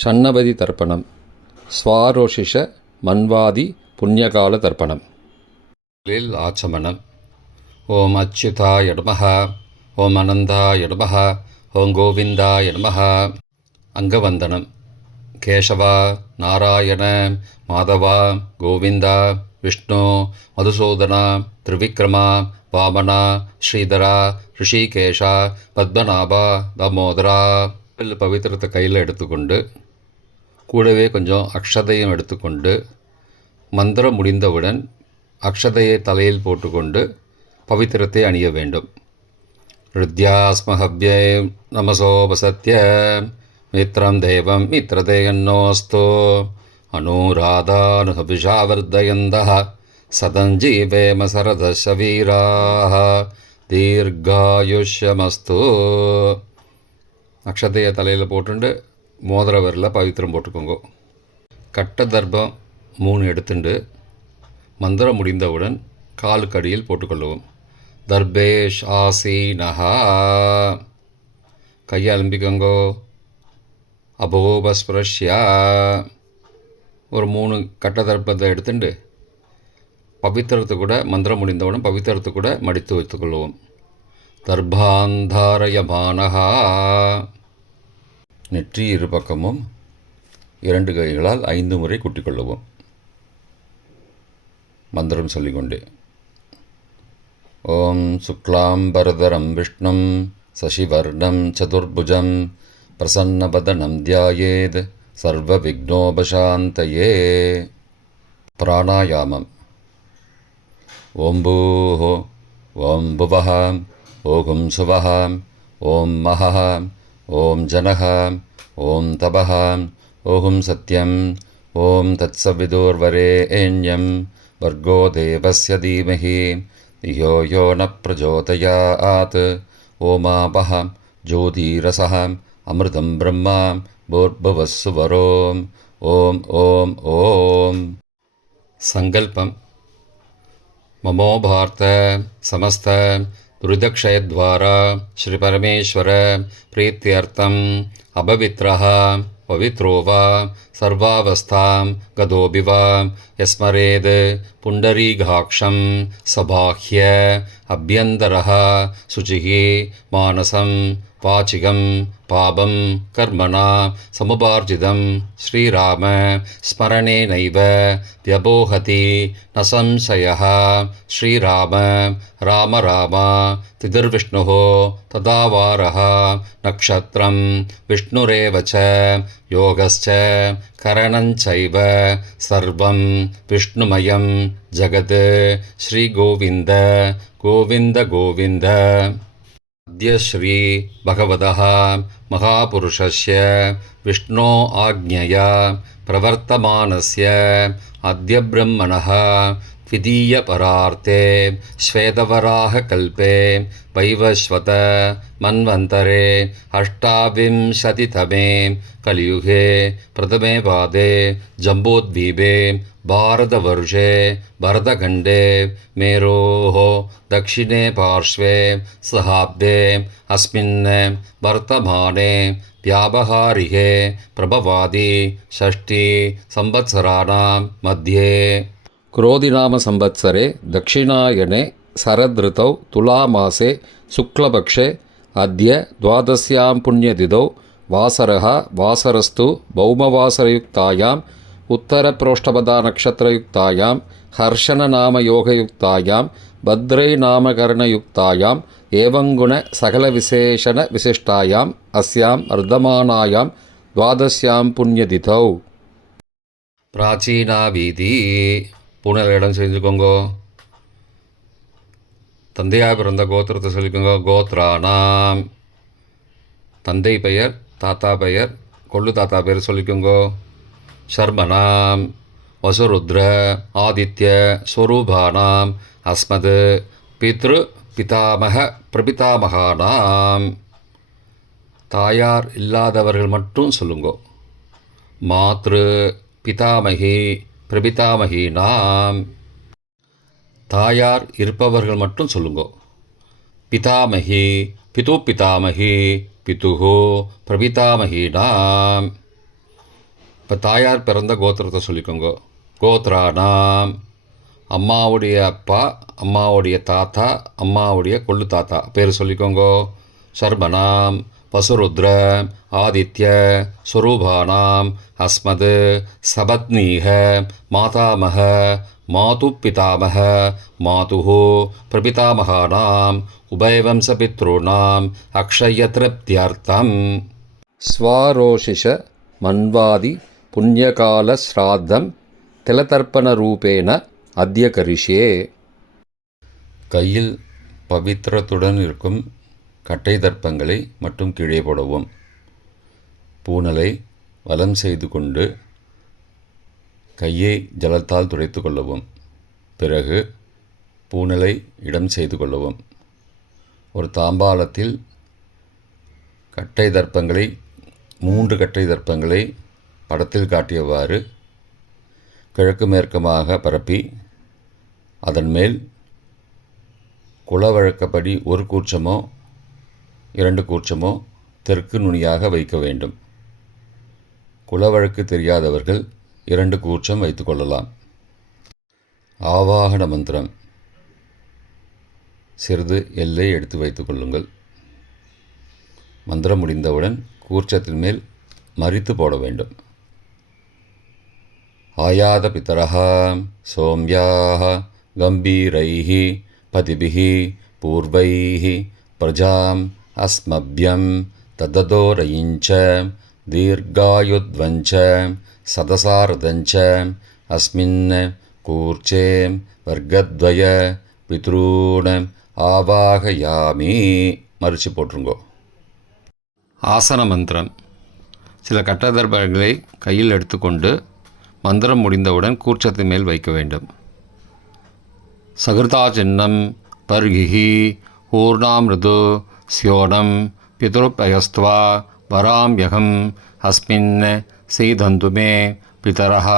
ஷண்ணபதி தர்ப்பணம் ஸ்வாரோஷிஷ மன்வாதி புண்ணியகால தர்ப்பணம். ஆச்சமனம். ஓம் அச்சுதாய நமஹ, ஓம் அனந்தாய நமஹ, ஓம் கோவிந்தாய நமஹ. அங்கவந்தனம். கேசவா, நாராயண, மாதவா, கோவிந்தா, விஷ்ணு, மதுசூதனா, திரிவிக்ரமா, வாமனா, ஸ்ரீதரா, ரிஷிகேஷா, பத்மநாபா, தாமோதரா. பவித்திரத்தை கையில் எடுத்துக்கொண்டு கூடவே கொஞ்சம் அக்ஷதையும் எடுத்துக்கொண்டு மந்திரம் முடிந்தவுடன் அக்ஷதையை தலையில் போட்டுக்கொண்டு பவித்திரத்தை அணிய வேண்டும். ருத்யாஸ்மஹவ்யே நமசோபசத்ய மித்ரம் தேவம் மித்ரதேயன்னோஸ்தோ அனுராதானுஹவிஷாவர்தயந்தः சதஞ்சீவேம சரதசவீராः தீர்காயுஷ்யமஸ்து. அக்ஷதையை தலையில் போட்டுண்டு மோதிர விரலில் பவித்திரம் போட்டுக்கோங்க. கட்ட தர்ப்பம் 3 எடுத்துண்டு மந்திரம் முடிந்தவுடன் காலுக்கு அடியில் போட்டுக்கொள்ளுவோம். தர்பேஷ் ஆசீனஹா. கையை அலம்பிக்கோங்கோ. அபோபஸ்பிரஷ்யா. ஒரு 3 கட்ட தர்ப்பத்தை எடுத்துட்டு பவித்திரத்தை கூட மந்திரம் முடிந்தவுடன் பவித்திரத்தை கூட மடித்து வைத்துக்கொள்வோம். தர்பாந்தாரயமானஹா. நெற்றி இரு பக்கமும் 2 கைகளால் 5 முறை குட்டிக்கொள்ளவும். மந்திரம் சொல்லிக்கொண்டே. ஓம் சுக்லாம்பரதரம் விஷ்ணும் சசிவர்ணம் சதுர்புஜம் பிரசன்னபதனம் தியாயேத் சர்வ விக்னோபசாந்தயே. பிராணாயாமம். ஓம் பூஹோ, ஓம் புவஹ, ஓம் சுவஹ, ஓம் மஹஹ, ஓம் ஜனஹ, ஓம் தபஹ, ஓம் சத்யம், ஓம் தத்சவிதுர்வரேண்யம் வர்கோ தேவஸ்ய தீமஹி தியோ யோ ந பிரச்சோதயாத். ஓமாபஹ ஜோதிரசஹ அமிர்தம் பிரம்மா பூர்புவஸ்ஸுவரோம். ஓம் ஓம் ஓம். சங்கல்பம். மமோபார்த்த சமஸ்த துரிதக்ஷயத்வாரா ஸ்ரீ பரமேஸ்வர பிரீத்தியர்த்தம் அபவித்ரஹ பவித்ரோ வா சர்வாவஸ்தாம் கதோபி வா யஸ்மரேத் புண்டரீகாக்ஷம் சபாஹ்ய அப்யந்தரஹ சுச்சிः மானசம் வாச்சிகம் பாபம் கர்மணா சமுபார்ஜிதம் ஸ்ரீராம ஸ்மரணேனைவ வியபோஹதி ந சம்சயः. ஸ்ரீராம ராம ராம திதிர்விஷ்ணுः ததாவாரः நக்ஷத்ரம் விஷ்ணுரேவ ச யோகஸ்ச கரணஞ்சைவ சர்வம் விஷ்ணுமயம் ஜகத். ஸ்ரீகோவிந்த கோவிந்த கோவிந்த. அத்ய ஸ்ரீ பகவதः மகாபுருஷஸ்ய விஷ்ணோ ஆக்ஞயா பிரவர்த்தமானஸ்ய அத்ய பிரம்மணः த்விதீய பரார்த்தே ஸ்வேதவராக கல்பே வைவஸ்வத மன்வந்தரே அஷ்டாவிம்சதிதமே கலியுகே பிரதமே பாதே ஜம்போத்வீபே பாரதவர்ஷே பரதகண்டே மேரோः दक्षिणे पार्श्वे सहाब्दे अस्मिन् वर्तमाने व्यावहारिके प्रभवादि षष्ठी संवत्सराणां मध्ये क्रोधिनाम संवत्सरे दक्षिणायने शरदृतौ तुलामासे शुक्लपक्षे अद्य द्वादश्यां पुण्यतिथौ वासरः वासरस्तु भौमवासरयुक्तायाम् उत्तरप्रोष्ठपदा हर्षणनामयोगयुक्तायां भद्रैनामकरणयुक्तायां एवंगुण सकलविशेषणविशिष्टायाम् अस्याम् अर्धमानायां द्वादश्यां पुण्यतिथौ. பிராச்சீனா வீதி. பூனல் இடம் செஞ்சுக்கோங்கோ. தந்தையாக பிறந்த கோத்திரத்தை சொல்லிக்கோங்க. கோத்ரானாம். தந்தை பெயர், தாத்தா பெயர், கொள்ளு தாத்தா பெயர் சொல்லிக்கோங்கோ. சர்மனாம் வசுருத்ர ஆதித்ய ஸ்வரூபானாம் அஸ்மத் பித்ரு பிதாமக பிரபிதாமகானாம். தாயார் இல்லாதவர்கள் மட்டும் சொல்லுங்கோ. மாத்ரு பிதாமகி பிரபிதாமகீனாம். தாயார் இருப்பவர்கள் மட்டும் சொல்லுங்கோ. பிதாமகி பிது பிதாமகி பிதுஹு பிரபிதாமகீனாம். இப்போ தாயார் பிறந்த கோத்திரத்தை சொல்லிக்கோங்க. கோத்ரானாம், அம்மாவுடைய அப்பா, அம்மாவுடைய தாத்தா, அம்மாவுடைய கொள்ளு தாத்தா பேர் சொல்லிக்கோங்க. சர்பனாம், வசுருத்ர, ஆதித்ய, ஸ்வரூபானாம், அஸ்மத், சபத்னீக, மாதாமக, மாது பிதாமக, மாதுஹோ பிரபிதாமகானாம், உபயவம்சபித்ருணாம் அக்ஷயத்ருப்தியர்த்தம் ஸ்வாரோஷிஷ மன்வாதி புண்ணியகால ஸ்ராத்தம் திலதர்ப்பண ரூபேண அத்ய கரிஷ்யே. கையில் பவித்திரத்துடன் இருக்கும் கட்டை தர்ப்பங்களை மட்டும் கீழே போடவும். பூனலை வலம் செய்து கொண்டு கையை ஜலத்தால் துடைத்து கொள்ளவும். பிறகு பூனலை இடம் செய்து கொள்ளவும். ஒரு தாம்பாலத்தில் கட்டை தர்ப்பங்களை 3 கட்டை தர்ப்பங்களை படத்தில் காட்டியவாறு கிழக்கு மேற்குமாக பரப்பி அதன் மேல் குலவழக்கப்படி 1 கூர்ச்சமோ 2 கூர்ச்சமோ தெற்கு நுனியாக வைக்க வேண்டும். குலவழக்கு தெரியாதவர்கள் 2 கூர்ச்சம் வைத்துக்கொள்ளலாம். ஆவாகன மந்திரம் சிறிது எல்லை எடுத்து வைத்துக் கொள்ளுங்கள். மந்திரம் முடிந்தவுடன் கூர்ச்சத்தின் மேல் மரித்து போட வேண்டும். ஆயாத பிதரஹா சோம்யாஹ கம்பீரைஹி பதிபிஹி பூர்வைஹி பிரஜாம் அஸ்மப்யம் தததோரயிஞ்ச தீர்காயுத்வஞ்ச சதசாரதஞ்ச அஸ்மின் கூர்ச்சே வர்க்கத்வய பித்ரூண ஆவாகயாமி. மறித்து போட்டுருங்கோ. ஆசன மந்திரம். சில கட்டதர்பங்களை கையில் எடுத்துக்கொண்டு மந்திரம் முடிந்தவுடன் கூர்ச்சத்தின் மேல் வைக்க வேண்டும். சகிருதா சின்னம் பர்கிஹி ஊர்ணாமிருது ஸ்யோனம் பிதுருப்பயஸ்துவா வராம்யகம் அஸ்மின் சீதந்துமே பிதரஹ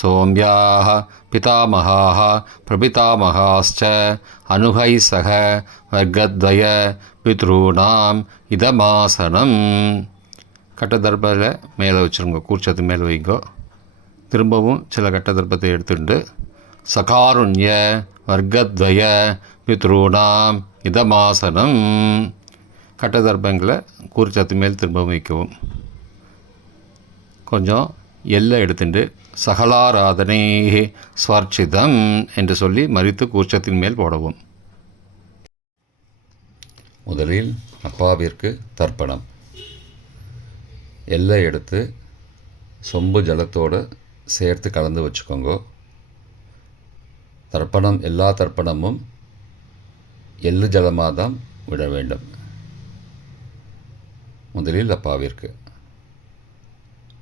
சோம்யாஹ பிதாமகாஹ பிரபிதாமகாஸ்ச அனுகை சக வர்க்கத்வய பித்ருணாம் இதமாசனம். கட்டதர்பத்தில் மேலே வச்சுருங்க. கூர்ச்சத்து மேலே வைங்கோ. திரும்பவும் சில கட்டதர்பத்தை எடுத்துட்டு சகாருண்ய வர்க்கத்வய பித்ருணாம் இதமாசனம். கட்டதர்பங்களை கூர்ச்சத்து மேல் திரும்பவும் வைக்கவும். கொஞ்சம் எல்லை எடுத்துட்டு சகலாராதனை ஸ்வர்ச்சிதம் என்று சொல்லி மறித்து கூர்ச்சத்தின் மேல் போடவும். முதலில் அப்பாவிற்கு தர்ப்பணம். எல்லை எடுத்து சொம்பு ஜலத்தோடு சேர்த்து கலந்து வச்சுக்கோங்க. தர்ப்பணம் எல்லா தர்ப்பணமும் எள்ளு ஜலமாக தான் விட வேண்டும். முதலில் அப்பாவிற்கு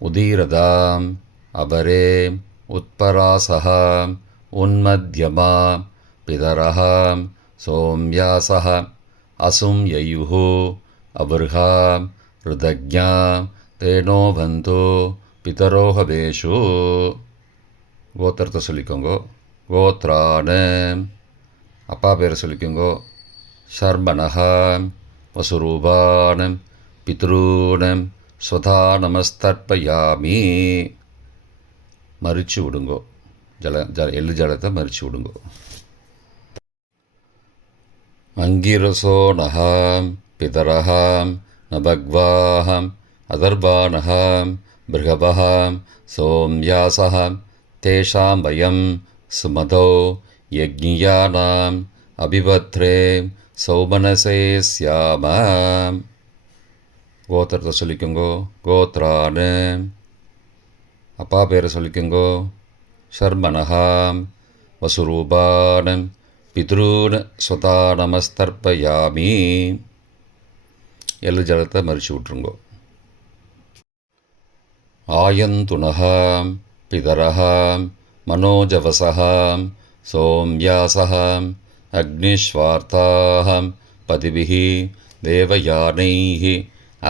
உதீரதாம் அபரே உத்பராசகாம் உன்மத்யமாம் பிதரஹாம் சோம்யாசஹ அசும் யயுஹோ அபர்ஹாம் ருதக்ஞாம் தேனோ பந்தோ பிதரோஹவேஷு. கோத்திரத்தை சொல்லிக்கோங்க. கோத்ரான. அப்பா பேரை சொல்லிக்கோங்க. சர்மனஹாம் வசுரூபானம் பித்ரூனம் ஸ்வதா நமஸ்தர்ப்பயாமி. மறிச்சு விடுங்கோ. எள்ளு ஜலத்தை மறிச்சு விடுங்கோ. அங்கிரசோ நகாம் பிதரஹாம் நபக்வாஹாம் அதர்வானஹாம் பிருகபஹாம் சோம்யாசஹாம் தேஷாம் வயம் சுமதோ யக்ஞியானாம் அபிபத்ரே சௌமனசே ஸ்யாமாம். கோத்திரத்தை சொல்லிக்கோங்கோ. கோத்ரான. அப்பா பேரை சொல்லிக்கோங்கோ. ஷர்மனஹாம் வசுரூபானம் பித்ரூன் ஸ்வதா நமஸ்தர்ப்பயாமி. எள்ளு ஜலத்தை மறிச்சு விட்ருங்கோ. ஆயந்துனஹாம் பிதரஹாம் மனோஜவசஹாம் சோம்யாசஹாம் அக்னிஸ்வார்த்தாஹாம் பதிபிஹி தேவயானைஹி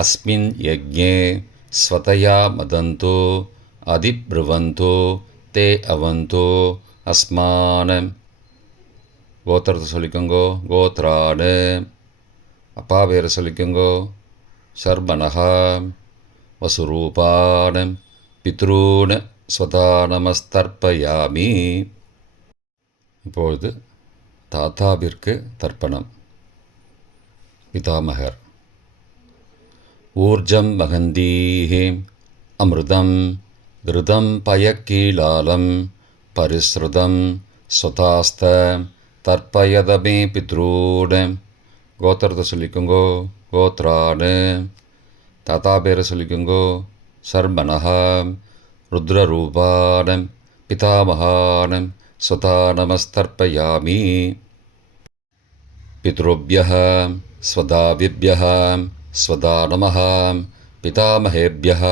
அஸ்மின் யக்ஞே ஸ்வதயா மதந்தோ அதிப்ருவந்தோ தே அவந்தோ அஸ்மானம். கோத்திரத்தை சொல்லிக்கோங்கோ. கோத்ரான. அப்பா பேரை சொல்லிக்கோங்கோ. சர்பனஹாம் வசுரூபானம் பித்ரூன் ஸ்வதா நமஸ்தர்ப்பயாமி. இப்பொழுது தாத்தாவிற்கு தர்ப்பணம். பிதாமகர். ஊர்ஜம் வகந்தீஹி அமிர்தம் கிருதம் பயக்கீலாலம் பரிஸ்ருதம் ஸ்வதாஸ்த தர்ப்பயதமே பித்ரூன். கோத்திரத்தை சொல்லிக்கோங்கோ. கோத்ரானு. தாத்தா பேரை சொல்லிக்கோங்கோ. சர்மனஹாம் ருத்ரரூபானம் பிதாமகானம் ஸ்வதா நமஸ்தர்ப்பயாமி. பித்ருப்யஹ ஸ்வதாவிப்யஹ ஸ்வதா நமஹ பிதாமகேப்யஹ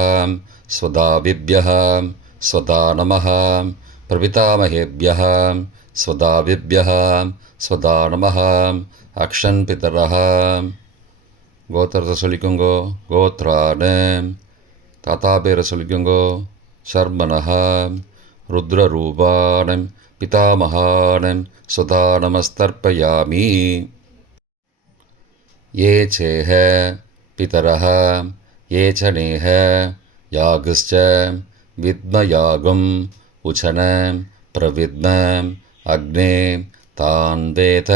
ஸ்வதாவிப்யஹ ஸ்வதா நமஹ பிரபிதாமகேப்யஹ ஸ்வதாவிப்யஹ ஸ்வதா நமஹ அக்ஷன் பிதரஹ. கோத்திரத்தை சொல்லிக்கோங்கோ. கோத்ரானு. தாத்தா பேரை சொல்லிக்கோங்கோ. சர்மனஹா ருத்ரரூபானம் பிதாமகானம் ஸ்வதா நமஸ்தர்ப்பயாமி. ये चेह पितरः ये च नेह यागश्च विद्मयागुम् उचन प्रविद्म अग्ने तान् वेद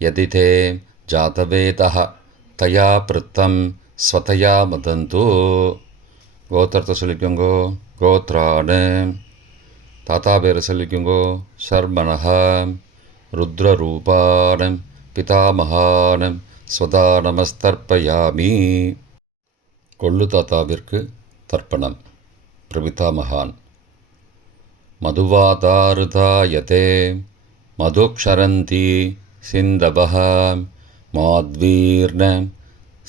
यदि ते जातवेदः तया पृत्तं स्वतया मदन्तु. கோத்திரத்தை சொல்லிக்கோங்கோ. கோத்ரானு. தாத்தா பேரை சொல்லிக்கோங்கோ. சர்மனஹா ருத்ரரூபானம் பிதாமகானம் ஸ்வதா நமஸ்தர்ப்பயாமி. கொள்ளு தாத்தாவிற்கு தர்ப்பணம். பிரபிதாமகான். மதுவாதாருதாயதே மதுக்ஷரந்தி சிந்தபஹ மாத்வீர்ண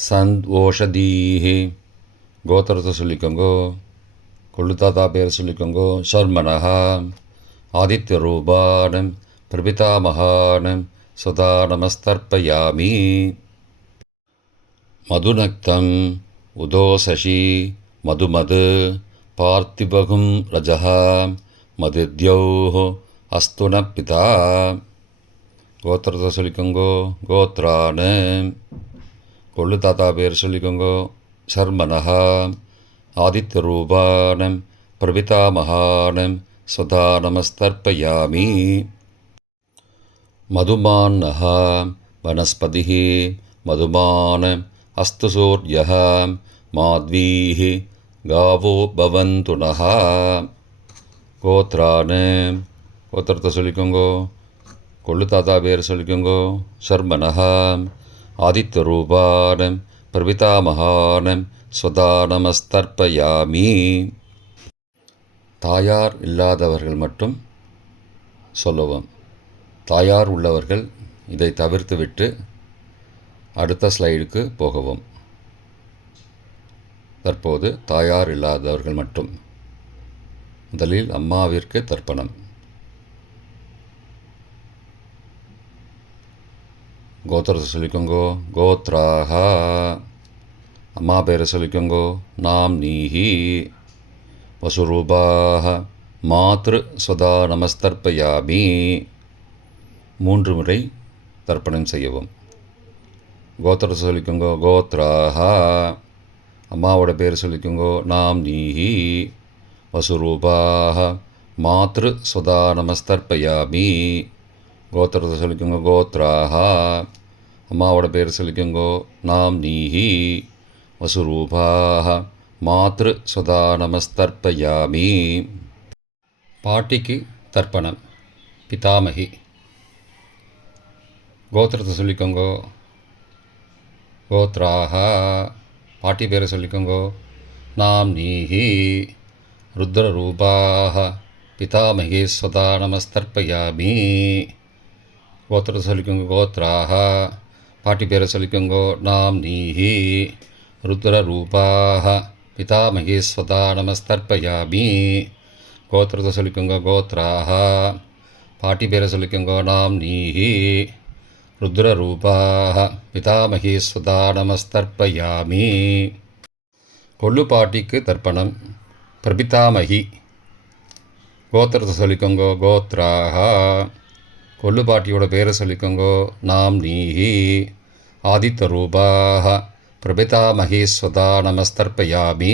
சந்த்வோஷதீஹி. கோத்திரத்தை சொல்லிக்கோங்கோ. கொள்ளு தாத்தா பேர் சொல்லிக்கோங்கோ. சர்மனஹா ஆதித்யரூபானம் பிரபிதாமகானம் ஸ்வதா நமஸ்தர்ப்பயாமி. மதுநக்தம் உதோசசி மதுமது பார்த்திபகும் ரஜஹ மதித்யௌஹ அஸ்துன பிதா. கோத்திரத்தை சொல்லிக்கோங்கோ. கோத்ரானு. கொள்ளு தாத்தா பேர் சொல்லிக்கோங்கோ. சர்மனஹா ஆதித்யரூபானம் பிரபிதாமகானம் ஸ்வதா நமஸ்தர்ப்பயாமி. மதுமான்னஹ வனஸ்பதிः மதுமான் அஸ்து சூர்யः மாத்வீः காவோ பவந்து நஹ. கோத்ரானு. கோத்திரத்தை சொல்லிக்கோங்கோ. கொள்ளு தாத்தா பேர் சொல்லிக்கோங்கோ. சர்மனஹா ஆதித்யரூபானம் பிரபிதாமகானம் ஸ்வதா நமஸ்தர்ப்பயாமி. தாயார் இல்லாதவர்கள் மட்டும் சொல்லவும். தாயார் உள்ளவர்கள் இதை தவிர்த்துவிட்டு அடுத்த ஸ்லைடுக்கு போகவும். தற்போது தாயார் இல்லாதவர்கள் மட்டும். முதலில் அம்மாவிற்கு தர்ப்பணம். கோத்திரத்தை சொல்லிக்கோங்கோ. கோத்ராஹா. அம்மா பேரை சொல்லிக்கோங்கோ. நாம் நீஹி வசுரூபாஹ மாத்ரு ஸ்வதா நமஸ்தர்ப்பயாமி. 3 முறை தர்ப்பணம் செய்யவும். கோத்திரத்தை சொல்லிக்கோங்கோ. கோத்ராஹா. அம்மாவோட பேர் சொல்லிக்கோங்கோ. நாம் நீஹி வசுரூபாஹ மாத்ரு ஸ்வதா நமஸ்தர்ப்பயாமி. கோத்திரத்தை சொல்லிக்கோங்கோ. கோத்ராஹா. அம்மாவோட பேர் சொல்லிக்கோங்கோ. நாம் நீஹி வசுரூபாஹ மாத்ரு ஸ்வதா நமஸ்தர்ப்பயாமி. பாட்டிக்கு தர்ப்பணம். பிதாமகி. கோத்திரத்தை சொல்லிக்கோங்கோ. கோத்ராஹா. பாட்டி பேரை சொல்லிக்கோங்கோ. நாம் நீஹி ருத்ரரூபாஹ பிதாமகி ஸ்வதா நமஸ்தர்ப்பயாமி. கோத்திரத்தை சொல்லிக்கோங்கோ. கோத்ராஹா. பாட்டி பேரை சொல்லிக்கோங்கோ. நாம் நீஹி ருத்ரரூபாஹ பிதாமகி ஸ்வதா நமஸ்தர்ப்பயாமி. கோத்திரத்தை சொல்லிக்கோங்கோ. கோத்ராஹா. பாட்டி பேரை சொல்லிக்கோங்கோ. நாம் நீஹி ருத்ரரூபாஹ பிதாமகி ஸ்வதா நமஸ்தர்ப்பயாமி. கொள்ளு பாட்டிக்கு தர்ப்பணம். பிரபிதாமகி. கோத்திரத்தை சொல்லிக்கோங்கோ. கோத்ராஹா. கொள்ளு பாட்டியோட பேரை சொல்லிக்கோங்கோ. நாம் நீஹி ஆதித்யரூபாஹ பிரபிதாமகி ஸ்வதா நமஸ்தர்ப்பயாமி.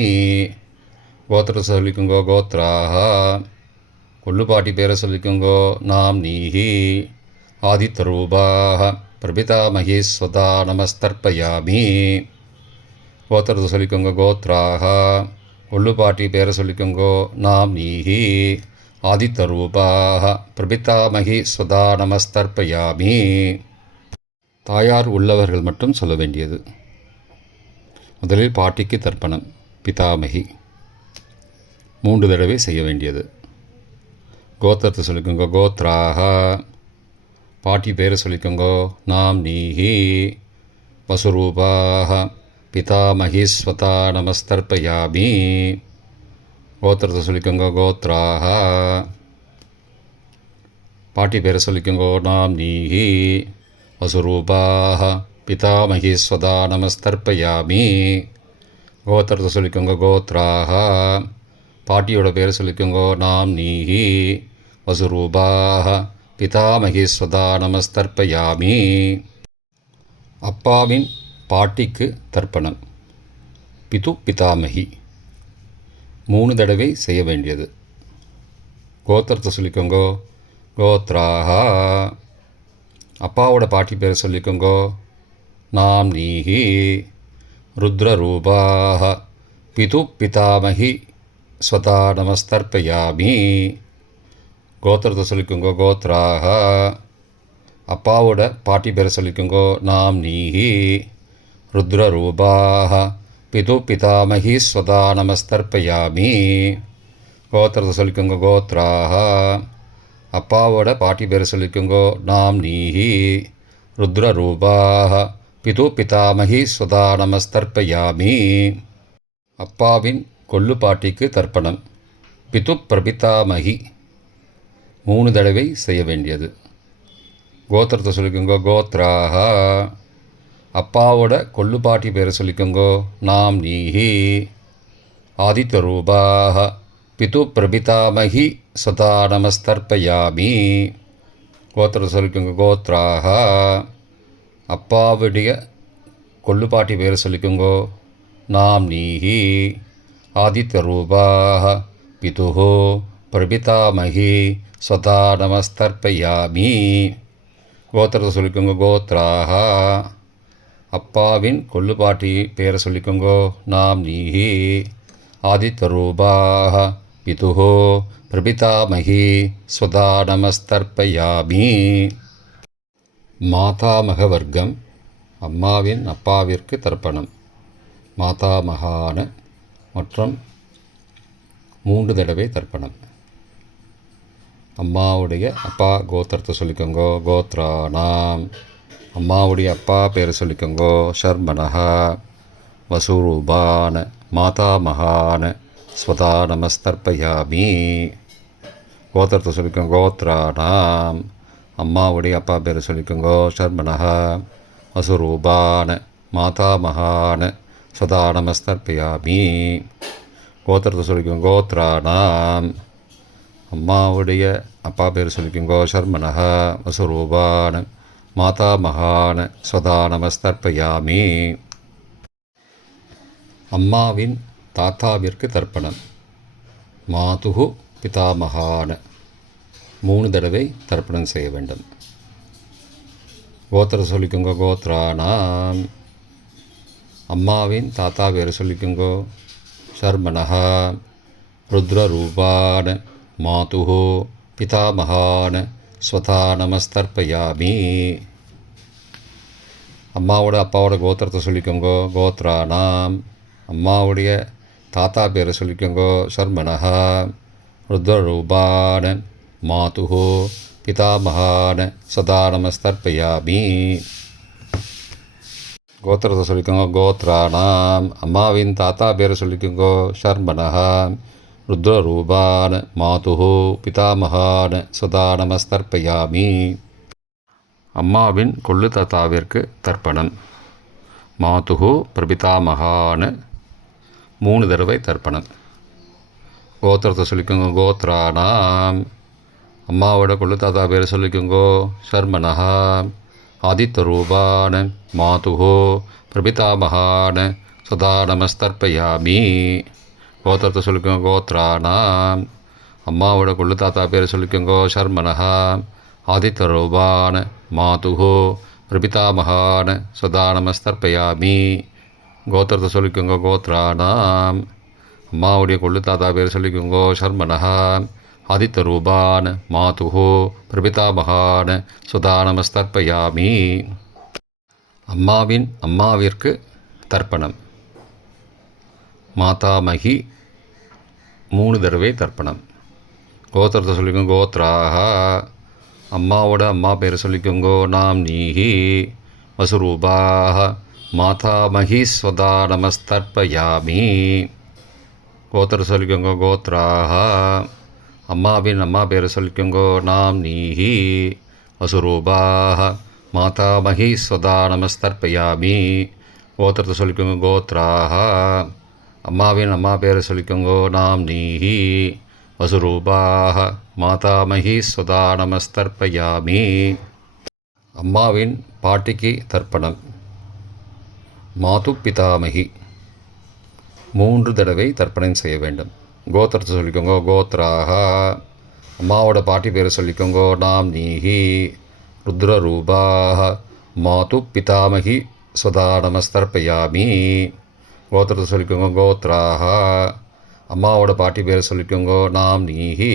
கோத்திரத்தை சொல்லிக்கோங்கோ கோத்ராஹா. கொள்ளுப்பாட்டி பேரை சொல்லிக்கோங்கோ நாம் நீஹி. ஆதித்யரூபாக பிரபிதாமகி ஸ்வதா நமஸ்தர்ப்பயாமி. கோத்திரத்தை சொல்லிக்கோங்க கோத்ராஹா. கொள்ளுப்பாட்டி பேரை சொல்லிக்கோங்கோ நாம் நீஹி. ஆதித்யரூபாக பிரபிதாமகி ஸ்வதா நமஸ்தர்ப்பயாமி. தாயார் உள்ளவர்கள் மட்டும் சொல்ல வேண்டியது. முதலில் பாட்டிக்கு தர்ப்பணம் பிதாமகி 3 தடவை செய்ய வேண்டியது. கோத்திரத்தை சொல்லிக்கோங்க கோத்ராஹா. பாட்டி பேரை சொல்லிக்கோங்கோ நாம் நீஹி. வசுரூபாக பிதாமகி ஸ்வதா நமஸ்தர்ப்பயாமி. கோத்திரத்தை சொல்லிக்கோங்க கோத்ராஹா. பாட்டி பேரை சொல்லிக்கோங்கோ நாம் நீஹி. வசுரூபாக பிதாமகி ஸ்வதா நமஸ்தர்ப்பயாமி. கோத்திரத்தை சொல்லிக்கோங்க கோத்ராஹா. பாட்டியோட பேரை சொல்லிக்கோங்கோ நாம் நீஹி. வசுரூபாக பிதாமகி ஸ்வதா நமஸ்தர்ப்பயாமி. அப்பாவின் பாட்டிக்கு தர்ப்பணம் பிது பிதாமகி 3 தடவை செய்ய வேண்டியது. கோத்திரத்தை சொல்லிக்கோங்கோ கோத்ராஹா. அப்பாவோட பாட்டி பேரை சொல்லிக்கோங்கோ நாம் நீஹி. ருத்ரரூபாக பிது பிதாமகி ஸ்வதா நமஸ்தர்ப்பயாமி. கோத்திரத்தை சொல்லிக்கோங்கோ கோத்ராஹா. அப்பாவோட பாட்டி பேரை சொல்லிக்கோங்கோ நாம் நீஹி. ருத்ரரூபாக பிது பிதாமகி ஸ்வதா நமஸ்தர்ப்பயாமி. கோத்திரத்தை சொல்லிக்கோங்க கோத்ராஹா. அப்பாவோட பாட்டி பேரை சொல்லிக்கோங்கோ நாம் நீஹி. ருத்ரரூபாக பிது பிதாமகி ஸ்வதா நமஸ்தர்ப்பயாமி. அப்பாவின் கொள்ளு பாட்டிக்கு தர்ப்பணம் பிது பிரபிதாமகி 3 தடவை செய்ய வேண்டியது. கோத்திரத்தை சொல்லிக்கோங்கோ கோத்ராஹா. அப்பாவோட கொள்ளு பாட்டி பேரை சொல்லிக்கோங்கோ நாம் நீஹி. ஆதித்யரூபாக பிது பிரபிதாமகி ஸ்வதா நமஸ்தர்ப்பயாமி. கோத்திரத்தை சொல்லிக்கோங்க கோத்ராஹா. அப்பாவுடைய கொள்ளுப்பாட்டி பேரை சொல்லிக்கோங்கோ நாம் நீஹி. ஆதித்யரூபாக பிதுஹோ பிரபிதாமகி ஸ்வதா நமஸ்தர்ப்பயாமி. கோத்திரத்தை சொல்லிக்கோங்க கோத்ராஹா. அப்பாவின் கொள்ளுப்பாட்டி பேரை சொல்லிக்கோங்கோ நாம் நீஹி. ஆதித்யரூபாக பிதுஹோ பிரபிதாமகி ஸ்வதா நமஸ்தர்ப்பயாமி. மாதாமக வர்க்கம் அம்மாவின் அப்பாவிற்கு தர்ப்பணம் மாதாமகான மற்றும் 3 தடவை தர்ப்பணம். அம்மாவுடைய அப்பா கோத்திரத்தை சொல்லிக்கோங்கோ கோத்ரானாம். அம்மாவுடைய அப்பா பேரை சொல்லிக்கோங்கோ ஷர்மனஹா. வசுரூபான மாதாமகான ஸ்வதா நமஸ்தர்ப்பயாமி. கோத்திரத்தை சொல்லிக்கோங்க கோத்ரானாம். அம்மாவுடைய அப்பா பேரை சொல்லிக்கோங்கோ ஷர்மனஹா. வசுரூபான மாதாமகான ஸ்வதா நமஸ்தர்ப்பயாமி. கோத்திரத்தை சொல்லிக்கோங்க கோத்ரானாம். அம்மாவுடைய அப்பா பேர் சொல்லிக்கோங்கோ ஷர்மனஹா. வசுரூபான மாதாமகான ஸ்வதா நமஸ்தர்ப்பயாமி. அம்மாவின் தாத்தாவிற்கு தர்ப்பணம் மாதுகு பிதாமகான 3 தடவை தர்ப்பணம் செய்ய வேண்டும். கோத்திரத்தை சொல்லிக்கோங்க கோத்ரானாம். அம்மாவின் தாத்தா பேரை சொல்லிக்கோங்கோ ஷர்மனஹா. ருத்ரரூபான மாதுஹோ பிதாமகான ஸ்வதா நமஸ்தர்ப்பயாமி. அம்மாவோட அப்பாவோட கோத்திரத்தை சொல்லிக்கோங்கோ கோத்ரானாம். அம்மாவுடைய தாத்தா பேரை சொல்லிக்கோங்கோ ஷர்மனஹா. ருத்ரரூபான மாதுஹோ பிதாமகான சதா நமஸ்தர்ப்பயாமி. கோத்திரத்தை சொல்லிக்கோங்க கோத்ரானாம். அம்மாவின் தாத்தா பேரை சொல்லிக்கோங்கோ ஷர்மனஹா. ருத்ரரூபான மாதுஹோ பிதாமகான சதா நமஸ்தர்ப்பயாமி. அம்மாவின் கொள்ளு தாத்தாவிற்கு தர்ப்பணம் மாதுஹு பிரபிதாமகான 3 தடவை தர்ப்பணம். கோத்திரத்தை சொல்லிக்கோங்க கோத்ரானாம். அம்மாவோட கொள்ளு தாத்தா பேரை சொல்லிக்கோங்கோ ஷர்மனஹா. ஆதித்யரூபான மாதுஹோ பிரபிதாமகான சதா நமஸ்தர்ப்பயாமி. கோத்திரத்தை சொல்லிக்கோங்க கோத்ராணாம். அம்மாவோட கொள்ளு தாத்தா பேர் சொல்லிக்கோங்க சர்மனஹா. ஆதித்தரூபான் மாதுஹோ பிரபிதாமகான் சதா நமஸ்தர்ப்பயாமி. கோத்திரத்தை சொல்லிக்கோங்க கோத்ராணாம். அம்மாவுடைய கொள்ளு தாத்தா பேர் சொல்லிக்கோங்க சர்மனஹா. ஆதித்தரூபான் மாதுஹோ பிரபிதாமகான் சதா நமஸ்தர்ப்பயாமி. அம்மாவின் அம்மாவிற்கு தர்ப்பணம். மாதாமகி 3 தடவை தர்ப்பணம். கோத்திரத்தை சொல்லிக்கோங்க கோத்ராஹ. அம்மாவோட அம்மா பேரை சொல்லிக்கோங்க நாம் நீஹி வசுரூபாஹ மாதாமகி ஸ்வதா நமஸ்தர்ப்பயாமி. கோத்திரத்தை சொல்லிக்கோங்க கோத்ராஹ. அம்மாவின் அம்மா பேரை சொல்லிக்கோங்க நாம் நீஹி வசுரூபாஹ மாதாமகி ஸ்வதா நமஸ்தர்ப்பயாமி. கோத்திரத்தை சொல்லிக்கோங்க கோத்ராஹ. அம்மாவின் அம்மா பேரை சொல்லிக்கோங்க நாம் நீஹி வசுரூபாஹ மாதாமகி ஸ்வதா நமஸ்தர்ப்பயாமி. அம்மாவின் பாட்டிக்கு தர்ப்பணம். மாது பிதாமகி 3 தடவை தர்ப்பணம் செய்ய வேண்டும். கோத்திரத்தை சொல்லிக்கோங்க கோத்ராஹ. அம்மாவோட பாட்டி பேரை சொல்லிக்கோங்க நாம் நீஹி ருத்ரரூபாஹ மாது பிதாமகி ஸ்வதா நமஸ்தர்ப்பயாமி. கோத்திரத்தை சொல்லிக்கோங்க கோத்ராஹ. அம்மாவோட பாட்டி பேரை சொல்லிக்கோங்க நாம் நீஹி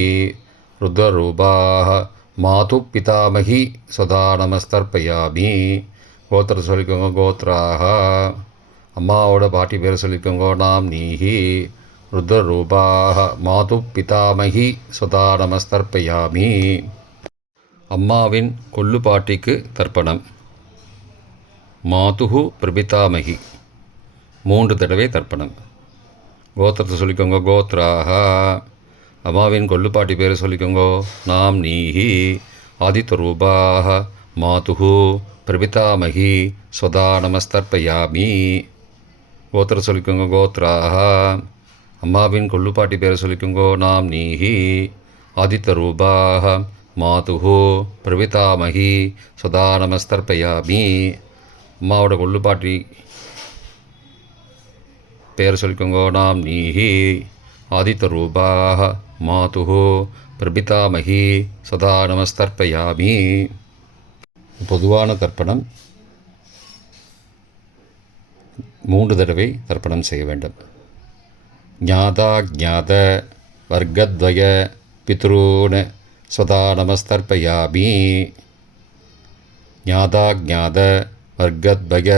ருத்ரரூபாஹ மாது பிதாமகி ஸ்வதா நமஸ்தர்ப்பயாமி. கோத்திரத்தை சொல்லிக்கோங்க கோத்ராஹ. அம்மாவோட பாட்டி பேரை சொல்லிக்கோங்க நாம் நீஹி ருத்ரரூபாஹ மாது பிதாமகி ஸ்வதா நமஸ்தர்ப்பயாமி. அம்மாவின் கொள்ளு பாட்டிக்கு தர்ப்பணம். மாதுஹு பிரபிதாமகி 3 தடவை தர்ப்பணம். கோத்திரத்தை சொல்லிக்கோங்க கோத்ராஹ. அம்மாவின் கொள்ளுப்பாட்டி பேரை சொல்லிக்கோங்க நாம் நீஹி ஆதித்தரூபாஹ மாதுஹு பிரபிதாமகி ஸ்வதா நமஸ்தர்ப்பயாமி. கோத்திரம் சொல்லிக்கோங்க கோத்ராஹ. அம்மாவின் கொள்ளுப்பாட்டி பேரை சொல்லிக்கோங்க நாம் நீஹி ஆதித்தரூபாஹ மாதுஹு பிரபிதாமகி ஸ்வதா நமஸ்தர்ப்பயாமி. அம்மாவோட கொள்ளுப்பாட்டி பேர் சொல்லிக்கோங்க நாம் நீஹி ஆதித்தரூபாஹ மாதுஹு பிரபிதாமகி சதா நமஸ்தர்ப்பயாமி. பொதுவான தர்ப்பணம் 3 தடவை தர்ப்பணம் செய்ய வேண்டும். ஞாதா ஞாத வர்க்கத்வய பித்ரூன் சதா நமஸ்தர்ப்பயாமி. ஞாதா ஞாத வர்க்கத்வய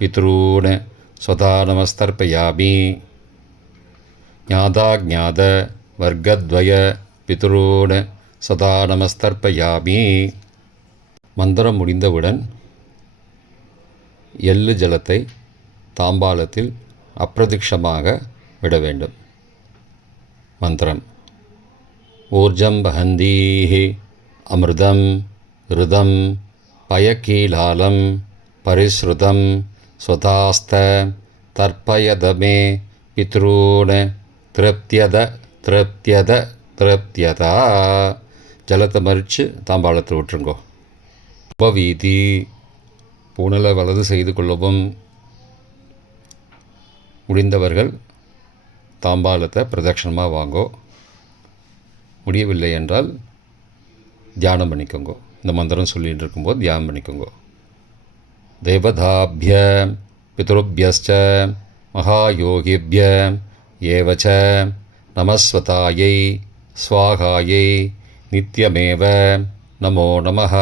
பித்ரூன் சதா நமஸ்தர்ப்பயாமி. ஞாதா ஞாத வர்க்கத்வய பித்ரூன் சதா நமஸ்தர்ப்பயாமி. மந்திரம் முடிந்தவுடன் எள்ளு ஜலத்தை தாம்பாளத்தில் அப்பிரதிக்ஷமாக விட வேண்டும். மந்திரம். ஊர்ஜம் வஹந்தீஹி அமிர்தம் ருதம் பயக்கீலாலம் பரிஸ்ருதம் ஸ்வதாஸ்த தர்ப்பயதமே பித்ரூன் திருப்தியத திருப்தியத திருப்தியதா. ஜலத்தை மறித்து தாம்பாளத்தில் விட்டுருங்கோ. உபவீதி பூனலை வலது செய்து கொள்ளவும். முடிந்தவர்கள் தாம்பாளத்தை பிரதட்சணமாக வாங்கோ. முடியவில்லை என்றால் தியானம் பண்ணிக்கோங்க. இந்த மந்திரம் சொல்லிகிட்டு இருக்கும்போது தியானம் பண்ணிக்கோங்க. தேவதாபிய பித்ருபியஸ்ச மகாயோகிபிய ஏவச்ச நமஸ்வதாயை ஸ்வாகாயை நித்யமேவ நமோ நமः.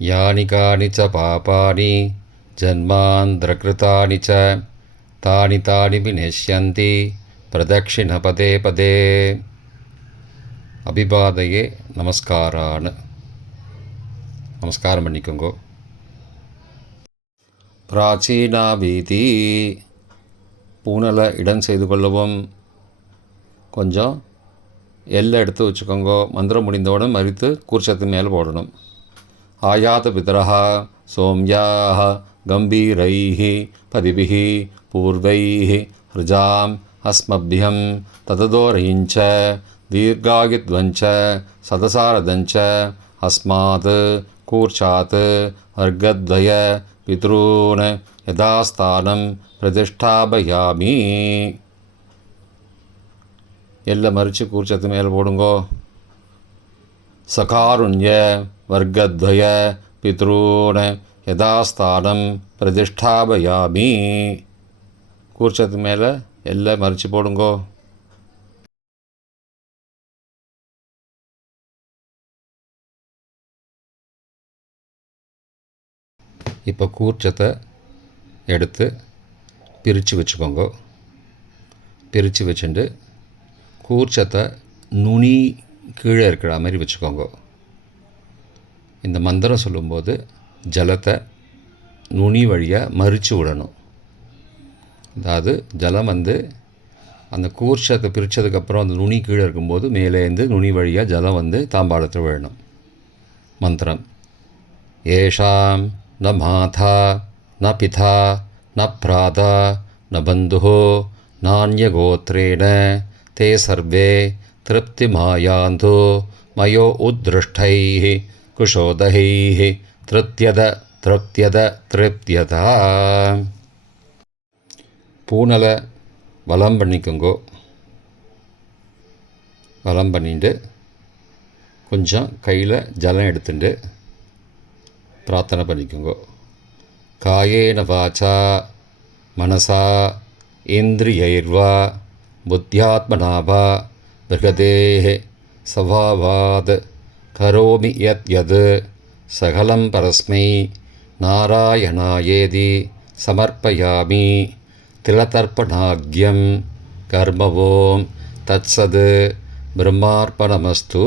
யானி கானி ச பாபானி ஜன்மாந்திரகிருதானி ச தானி தானி விநஷ்யந்தி பிரதக்ஷிண பதே பதே. அபிபாதையே நமஸ்காரான். நமஸ்காரம் பண்ணிக்கோங்க. பிராச்சீனா வீதி பூனலை இடம் செய்து கொள்ளவும். கொஞ்சம் எல்லை எடுத்து வச்சுக்கோங்க. மந்திரம் முடிந்தவுடன் மறித்து கூர்ச்சத்து மேலே போடணும். ஆயாத பிதரஹா சோம்யாஹ கம்பீரைஹி பதிபிஹி பூர்வைஹி ஹ்ருஜாம் அஸ்மபியம் தததோரயிஞ்ச தீர்காகித்வஞ்ச சதசாரதஞ்ச அஸ்மாத் கூர்ச்சாத் வர்க்கத்வய பித்ரூன் யதாஸ்தானம் பிரதிஷ்டாபயாமி. எல்லாம் மறித்து கூர்ச்சத்து மேலே போடுங்கோ. சகாருண்ய வர்க்கத்வய பித்ரூன யதாஸ்தானம் பிரதிஷ்டாபயாமி. கூர்ச்சத்து மேலே எல்லாம் மறித்து போடுங்கோ. இப்போ கூர்ச்சத்தை எடுத்து பிரித்து வச்சுக்கோங்க. பிரித்து வச்சுட்டு கூர்ச்சத்தை நுனி கீழே இருக்கிற மாதிரி வச்சுக்கோங்க. இந்த மந்திரம் சொல்லும்போது ஜலத்தை நுனி வழியாக மறித்து விடணும். அதாவது ஜலம் அந்த கூர்ச்சத்தை பிரித்ததுக்கப்புறம் அந்த நுனி கீழே இருக்கும்போது மேலேருந்து நுனி வழியாக ஜலம் தாம்பாளத்தில் விழணும். மந்திரம்: ஏஷாம் ந மாதா ந பிதா ந பிராதா ந பந்துஹோ நான்யகோத்ரேண தே சர்வே திருப்திமாயாந்தோ மயோ உத்ருஷ்டைः குஷோதகைः திருப்தியத திருப்தியத திருப்தியதா. பூனலை வலம் பண்ணிக்கோங்கோ. வலம் பண்ணிட்டு கொஞ்சம் கையில் ஜலம் எடுத்துட்டு பிரார்த்தனை பண்ணிக்கோங்கோ. காயேன வாச்சா மனசா இந்திரியைர்வா புத்தியாத்மனாவா பிருகதேஹ சவாவாத் கரோமி யத் யத் சகலம் பரஸ்மை நாராயணாயேதி சமர்ப்பயாமி. திலதர்ப்பணாக்யம் கர்மவோம் தத்சத் பிரம்மார்ப்பணமஸ்து.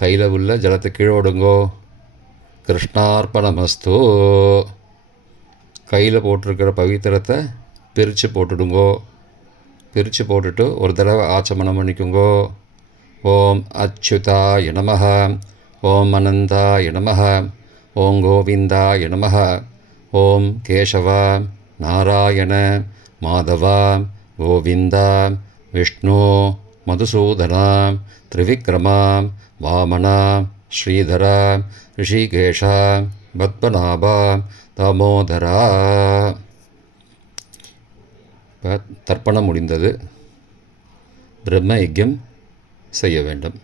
கையில் உள்ள ஜலத்தை கீழே விடுங்கோ. கிருஷ்ணார்ப்பணமஸ்து. கையில் போட்டிருக்கிற பவித்திரத்தை பிரித்து போட்டுடுங்கோ. பிரித்து போட்டுட்டு ஒரு தடவை ஆச்சமனம் பண்ணிக்கோங்கோ. ஓம் அச்சுதாய நமஹ, ஓம் அனந்தாய நமஹ, ஓம் கோவிந்தாய நமஹ, ஓம் கேசவா நாராயண மாதவா கோவிந்தா விஷ்ணு மதுசூதனா திரிவிக்ரமா வாமனா ஸ்ரீதரா ரிஷிகேஷா பத்மநாபா தாமோதரா. இப்போ தர்ப்பணம் முடிந்தது. பிரம்ம யஜ்யம் செய்ய வேண்டும்.